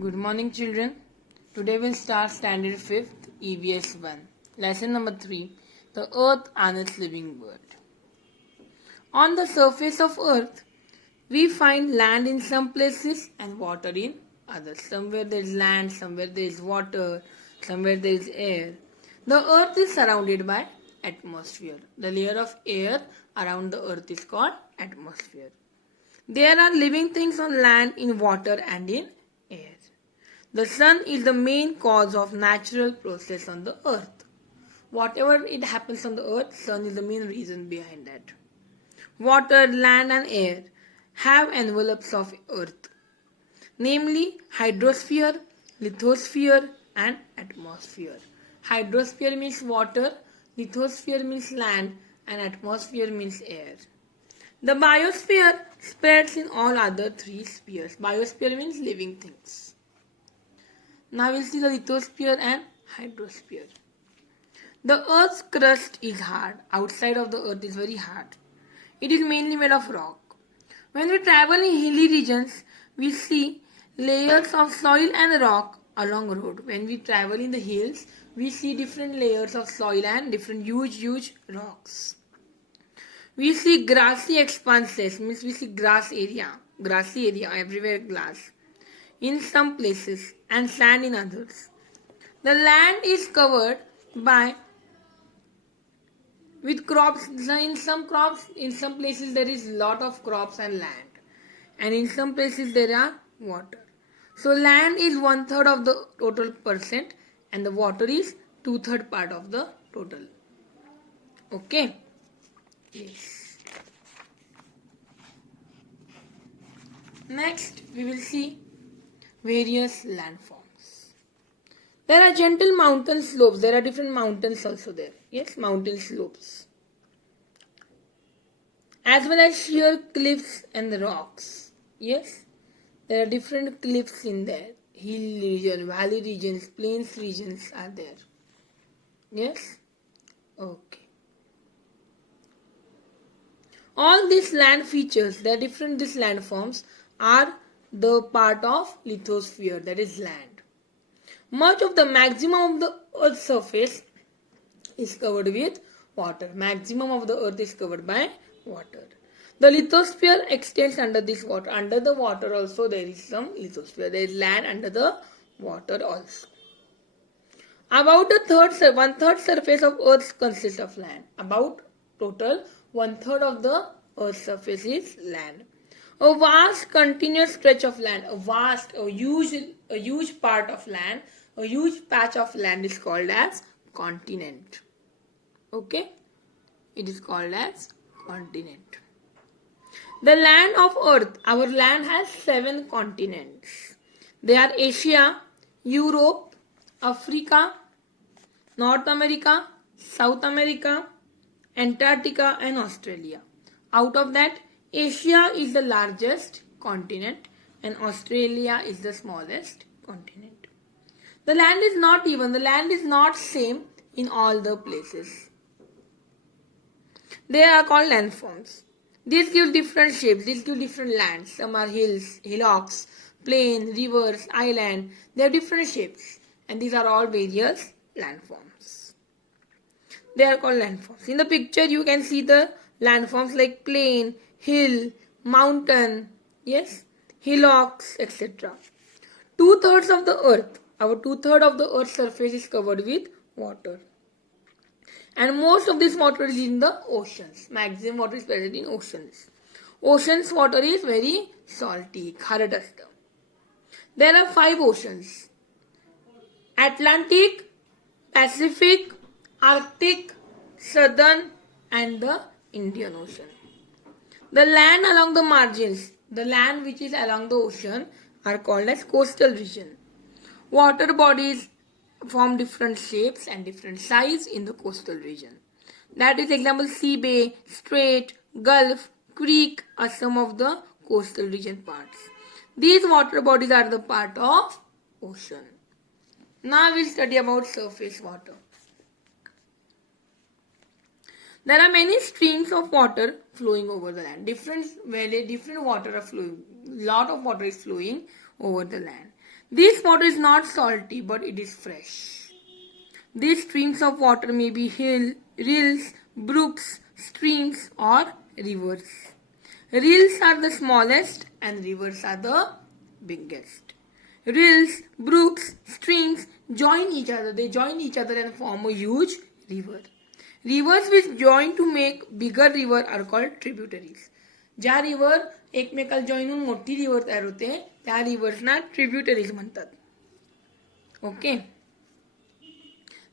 Good morning, children. Today we'll start Standard 5th EVS 1. Lesson number 3, the Earth and its living world. On the surface of Earth, we find land in some places and water in others. Somewhere there is land, somewhere there is water, somewhere there is air. The Earth is surrounded by atmosphere. The layer of air around the Earth is called atmosphere. There are living things on land, in water and in air. The sun is the main cause of natural process on the earth. Whatever it happens on the earth, sun is the main reason behind that. Water, land and air have envelopes of earth, namely hydrosphere, lithosphere and atmosphere. Hydrosphere means water, lithosphere means land and atmosphere means air. The biosphere spreads in all other three spheres. Biosphere means living things. Now we'll see the lithosphere and hydrosphere. The Earth's crust is hard. Outside of the Earth is very hard. It is mainly made of rock. When we travel in hilly regions, we see layers of soil and rock along road. When we travel in the hills, we see different layers of soil and different huge rocks. We see grassy expanses, means we see grassy area everywhere, grass in some places and sand in others. The land is covered with crops. In some places there is lot of crops and land, and in some places there are water. So land is 1/3 of the total percent and the water is 2/3 part of the total. Okay. Yes. Next we will see various landforms. There are gentle mountain slopes. There are different mountains also there. Yes, mountain slopes. As well as sheer cliffs and rocks. Yes, there are different cliffs in there. Hill region, valley regions, plains regions are there. Yes? Okay. All these land features, these landforms are the part of lithosphere, that is land. Much of the maximum of the Earth's surface is covered with water. Maximum of the Earth is covered by water. The lithosphere extends under this water. Under the water also there is some lithosphere. There is land under the water also. About 1/3 surface of Earth consists of land. About total 1/3 of the Earth's surface is land. A vast continuous stretch of land, a huge part of land, a huge patch of land is called as continent. Okay? It is called as continent. The land of Earth, our land has 7 continents. They are Asia, Europe, Africa, North America, South America, Antarctica and Australia. Out of that, Asia is the largest continent and Australia is the smallest continent. The land is not even, the land is not same in all the places. They are called landforms. These give different shapes, these give different lands. Some are hills, hillocks, plain, rivers, island. They have different shapes and these are all various landforms. They are called landforms. In the picture you can see the landforms like plain, hill, mountain, yes, hillocks, etc. 2/3 of the Earth, our 2/3 of the Earth's surface is covered with water. And most of this water is in the oceans. Maximum water is present in oceans. Oceans water is very salty, khara asतं. There are 5 oceans. Atlantic, Pacific, Arctic, Southern and the Indian Ocean. The land along the margins, the land which is along the ocean are called as coastal region. Water bodies form different shapes and different size in the coastal region. That is example sea bay, strait, gulf, creek are some of the coastal region parts. These water bodies are the part of ocean. Now we will study about surface water. There are many streams of water flowing over the land. Different water are flowing. Lot of water is flowing over the land. This water is not salty, but it is fresh. These streams of water may be rills, brooks, streams, or rivers. Rills are the smallest and rivers are the biggest. Rills, brooks, streams join each other. They join each other and form a huge river. Rivers which join to make bigger river are called tributaries. ज्या river एकमेकाला join होऊन मोठी river तयार होते त्या रिव्हर्सना tributaries म्हणतात. Okay.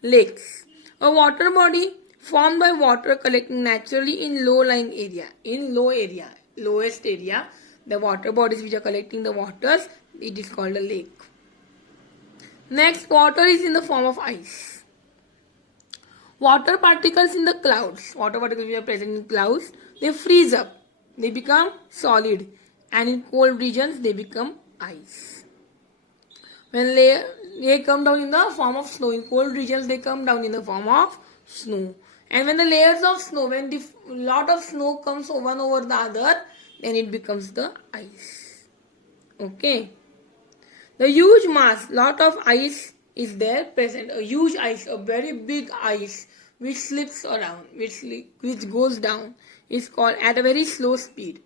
Lakes. A water body formed by water collecting naturally in low-lying area. In low area, lowest area, the water bodies which are collecting the waters, it is called a lake. Next, water is in the form of ice. Water particles in the clouds, water particles which are present in clouds, they freeze up. They become solid, and in cold regions they become ice. When they come down in the form of snow, in cold regions they come down in the form of snow. And when the layers of snow, when the lot of snow comes one over the other, then it becomes the ice. Okay. The huge mass, lot of ice is there present. A huge ice, a very big ice which slips around, which goes down, is called at a very slow speed,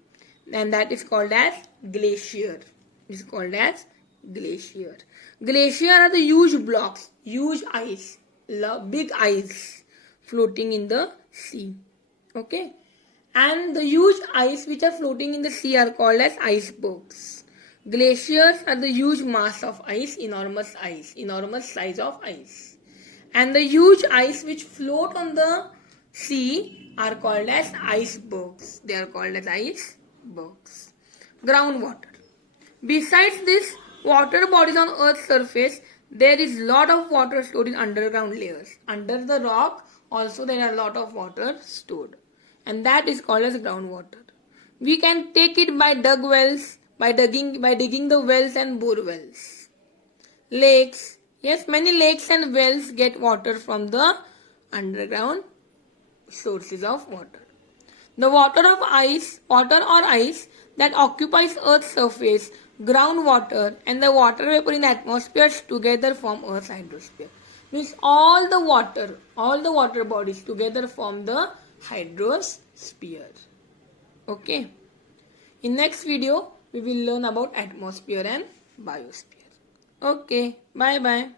and that is called as glacier. Is called as glacier. Glacier are the huge blocks, huge ice, big ice floating in the sea. Okay, and the huge ice which are floating in the sea are called as icebergs. Glaciers are the huge mass of ice, enormous size of ice, and the huge ice which float on the sea are called as icebergs. They are called as icebergs. Groundwater. Besides this water bodies on Earth's surface, there is lot of water stored in underground layers. Under the rock also there are a lot of water stored, and that is called as groundwater. We can take it by digging the wells and bore wells. Lakes. Yes, many lakes and wells get water from the underground sources of water. The water or ice that occupies Earth's surface, groundwater, and the water vapor in the atmosphere together form Earth's hydrosphere. Means all the water bodies together form the hydrosphere. Okay. In next video, we will learn about atmosphere and biosphere. Okay. Bye bye.